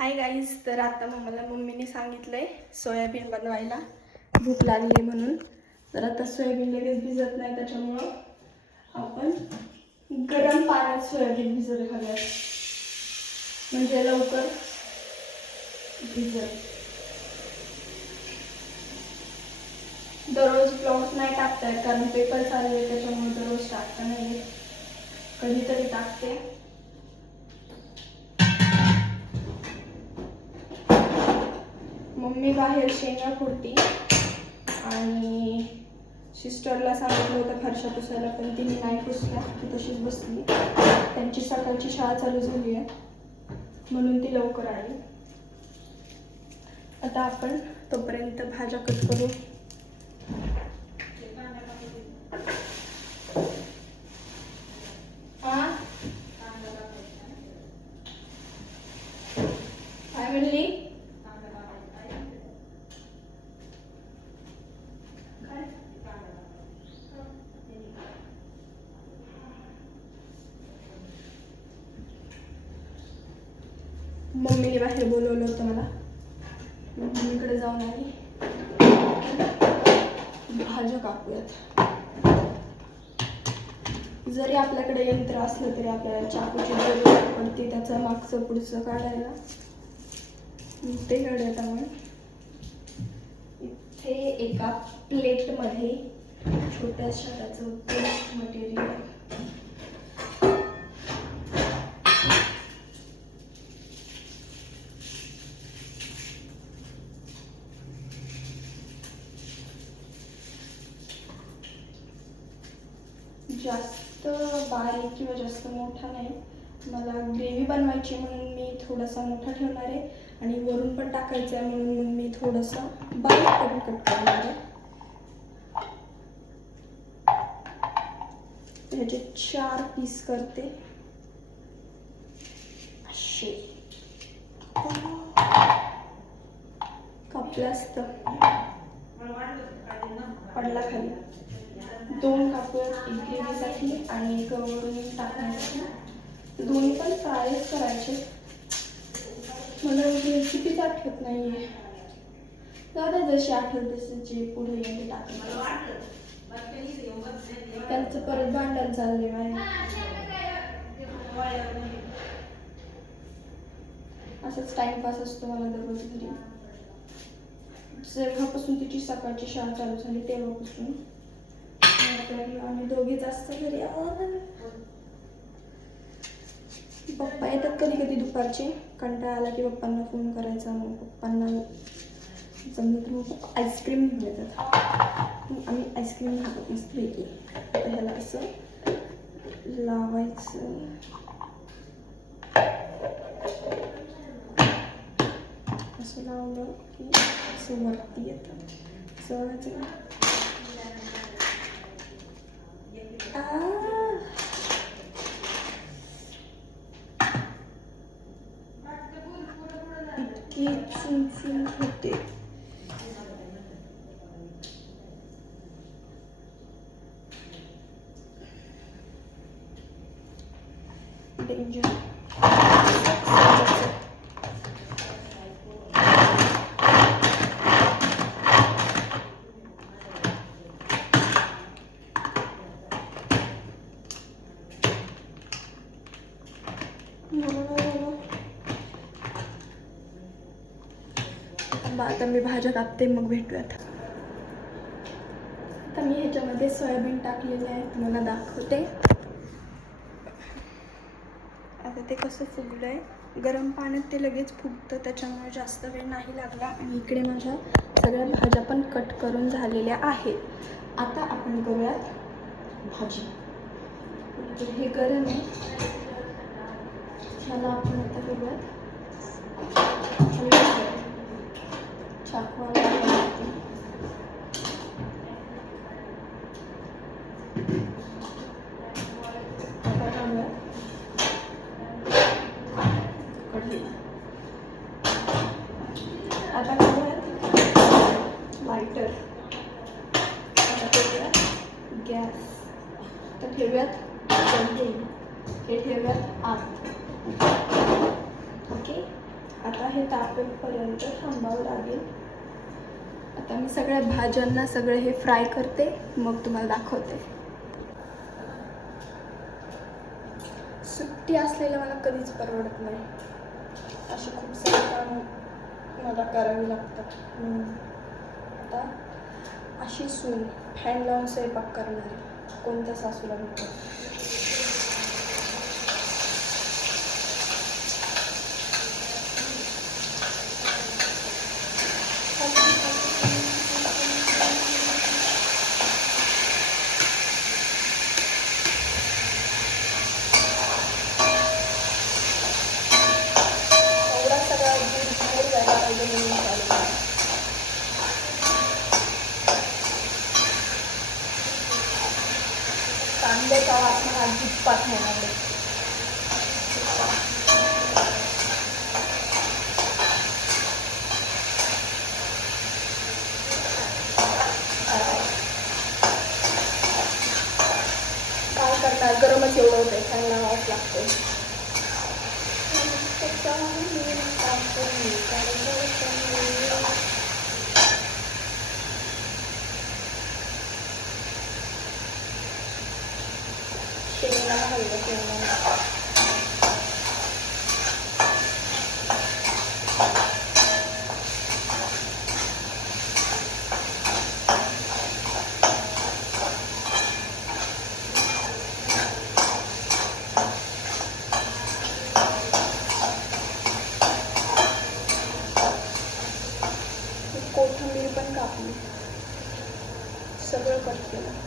Hi guys, तर आता मला मम्मीने सांगितलंय सोयाबीन बनवायला, भूक लागली म्हणून. तर आता सोयाबीन लगेच भिजत नाही, त्याच्यामुळं आपण गरम पाण्यात सोयाबीन भिजत घालूयात, म्हणजे लवकर भिजत. दररोज ब्लॉग नाही टाकता येत कारण पेपर चालू आहे, त्याच्यामुळे दररोज टाकता नाही येत, कधीतरी टाकते. मम्मी बाहेर शेंगा फोडती आणि सिस्टरला सांगितलं होतं फरशा पुसायला, पण तिने नाही पुसल्या, ती तशीच बसली. त्यांची सकाळची शाळा चालू झाली आहे म्हणून ती लवकर आली. आता आपण तोपर्यंत भाज्या कट करू. काय म्हणली? मम्मीने बाहेर बोलवलं होतं मला, मम्मीकडे जाऊन आली. भाज्या कापूयात. जरी आपल्याकडे यंत्र असलं तरी आपल्याला चाकूची जरूरत पडते त्याचं मागचं पुढचं काढायला. ते काढूयात आपण. इथे एका प्लेटमध्ये छोट्याशा त्याचं पेस्ट मटेरियल. जास्त बारीक किंवा जास्त मोठा नाही, मला ग्रेव्ही बनवायची म्हणून मी थोडासा मोठा ठेवणार आहे आणि वरून पण टाकायचं आहे म्हणून मग मी थोडासा बारीक करून कट करणार आहे. ह्याचे 4 पीस करते असे. कापलं असतं, पडला खाली. 2 कापूयात, एक ग्रेव्हीसाठी आणि एक वरून टाकण्यासाठी. दोन्ही पण फ्रायच करायचे. मला रेसिपीच आठवत नाहीये, दादा जशी आठवत तसे पुढे येते टाकलं. त्यांचं परत भांडण चाललंय बाहेर. असंच टाइमपास असतो मला दररोज घरी. जेव्हापासून तिची सकाळची शाळा चालू झाली तेव्हापासून आम्ही दोघीच असतो घरी. पप्पा येतात कधी कधी दुपारचे, कंटाळा आला की पप्पांना फोन करायचा, मग पप्पांना जमलं तर मग पप्पा आईस्क्रीम घेऊन येतात. आम्ही आईस्क्रीम खातो मस्तपैकी. आता ह्याला असं लावायचं, असं लावलं की असं वरती येतं. सगळं इतकी चुनचुन होते. डेंजर. आता मी भाज्या कापते, मग भेटूयात. आता मी ह्याच्यामध्ये सोयाबीन टाकलेले आहे, तुम्हाला दाखवते. आता ते कसं फुगलं आहे, गरम पाण्यात ते लगेच फुगतं, त्याच्यामुळे जास्त वेळ नाही लागला. आणि इकडे माझ्या सगळ्या भाज्या पण कट करून झालेल्या आहेत. आता आपण करूयात भाजी. हे गरम आहे, मला आपण आता करूयात चाकूला. आता करूयात लायटर. आता ठेवूयात गॅस. तर ठेवूयात हे ठेवूयात आत. ओके, आता हे तापेपर्यंत थांबावं लागेल. आता मी सगळ्या भाज्यांना सगळं हे फ्राय करते, मग तुम्हाला दाखवते. सुट्टी असलेलं मला कधीच परवडत नाही. अशी खूप सारी काम मला करावी लागतात. आता अशी सून फॅन लावून स्वयंपाक करणारी कोणत्या सासूला भेटत. कांद्याचा वास मला अजिबात नाही आवडत. काय करणार, गरमच एवढं होतंय, फॅन लावावंच लागतंय. शेंगदाणा हलवं, शेंगदाणा कोथिंबीर पण कापली, सगळं कट केलं.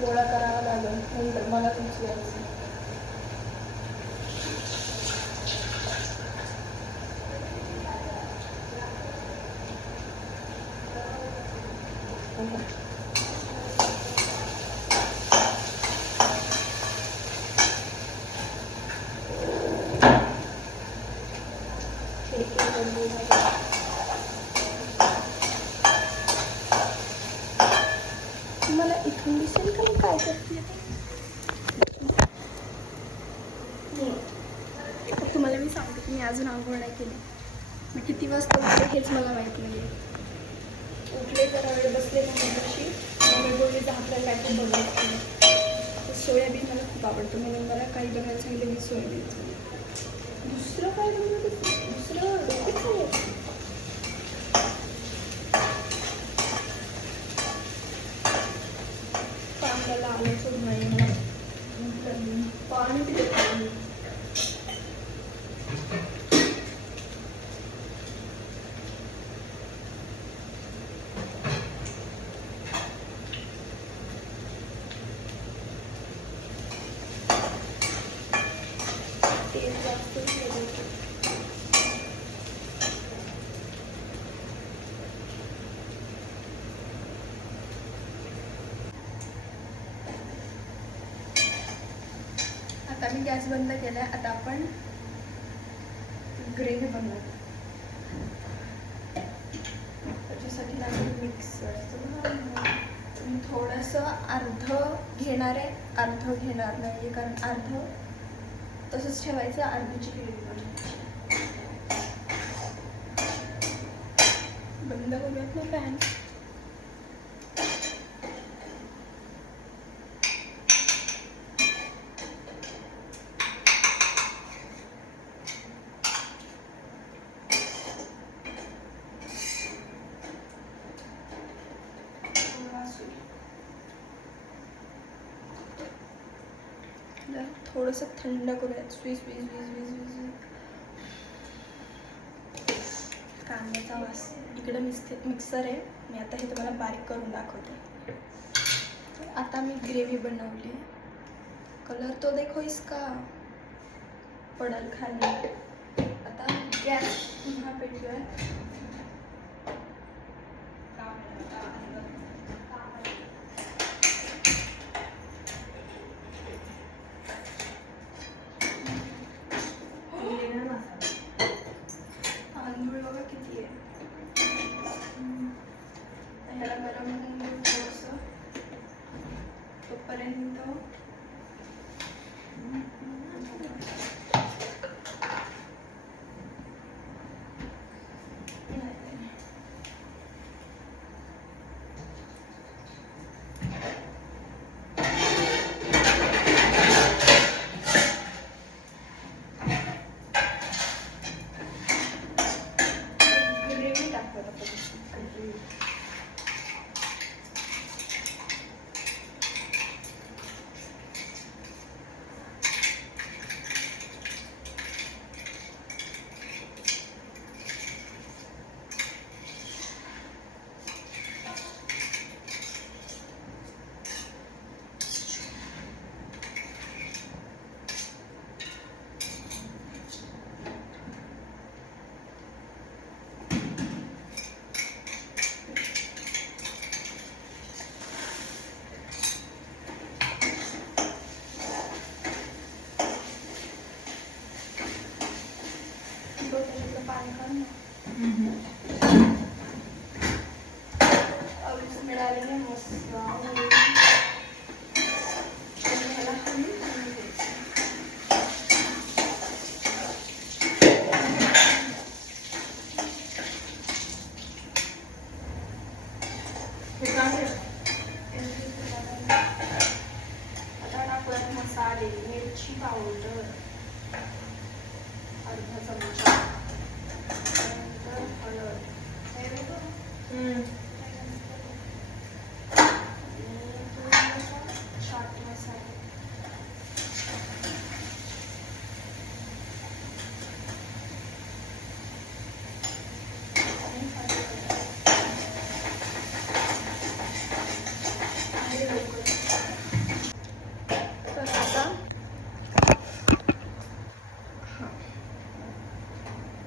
गोळा करावा लागेल, नंतर मला उचलायचं. तुम्हाला इथून दिसेल का मी काय करते. तुम्हाला मी सांगते की मी अजून आंघोळ नाही केली. मी किती वाजता उठले हेच मला माहीत नाही. उठले जरा वेळ बसले मम्मीशी, मम्मी बोलले तर आपल्याला काय तर बनवायचं. सोयाबीन मला खूप आवडतं म्हणून मला काही बनवायला सांगितलं मी सोयाबीनचं. दुसरं काय बनवलं, दुसरं डोकं चालायचं. कांद्याला आलंच नाही मला पाणी पिते. तेल जास्त आता मी गॅस बंद केलाय. आता आपण ग्रेव्ही बनवू. त्याच्यासाठी लागेल मिक्सर. मी थोडंसं अर्ध घेणार आहे, अर्ध घेणार नाही, कारण अर्ध तसंच ठेवायचं, अर्धीची ग्रेव्ही बनवायची. बंद करूयात ना पॅन. थोडंसं थंड करूयात. स्वीज वीज वीज वीज वीज. कांद्याचा वास. इकडं मिक्सर आहे, मी आता हे तुम्हाला बारीक करून दाखवते. आता मी ग्रेव्ही बनवली. कलर तो देखो इसका, पडल खाली. आता गॅस पुन्हा पेटूया. तांदूळ बघा किती आहे. त्याला गरम होऊन देऊ थोडंसं. तोपर्यंत ग्रेव्ही टाकूया आपण. पाणी काढून अवीस मिळालेले मसाला आता टाकूयात मसाले. मिरची पावडर अर्धा चमचा, नंतर हळद, चाट मसाला, तर आता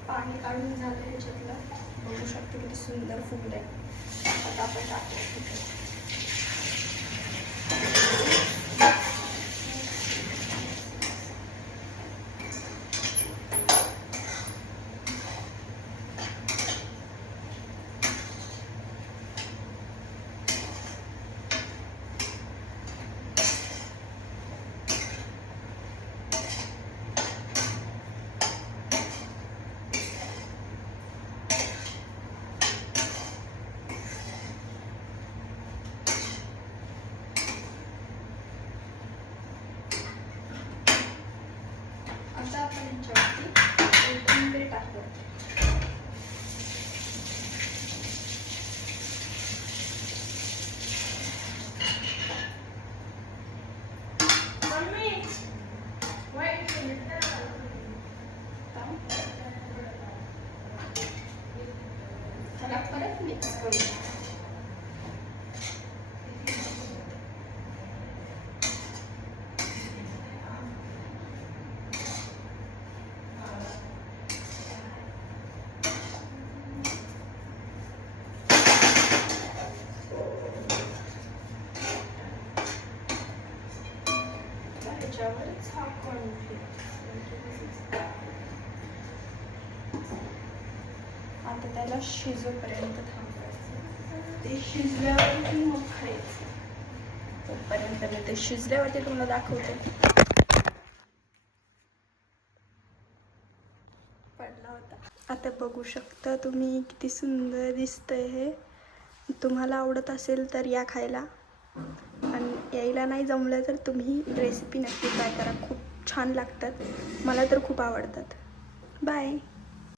पाणी काढून झालं ह्याच्यातलं. बघू शकतो किती सुंदर फुगलं आहे. आता आपण टाकू. आता आपण ह्याच्यावरती कोथिंबीर टाकू. त्याला परत मिक्स करू. आता त्याला शिजोपर्यंत थांबायचं. ते शिजल्यावरती मग खायचं. तोपर्यंत मी ते शिजल्यावरती तुम्हाला दाखवते. पडला होता. आता बघू शकता तुम्ही किती सुंदर दिसतंय हे. तुम्हाला आवडत असेल तर या खायला, आणि यायला नाही जमलं तर तुम्ही रेसिपी नक्की ट्राय करा. खूप छान लागतात. मला तर खूप आवडतात. बाय.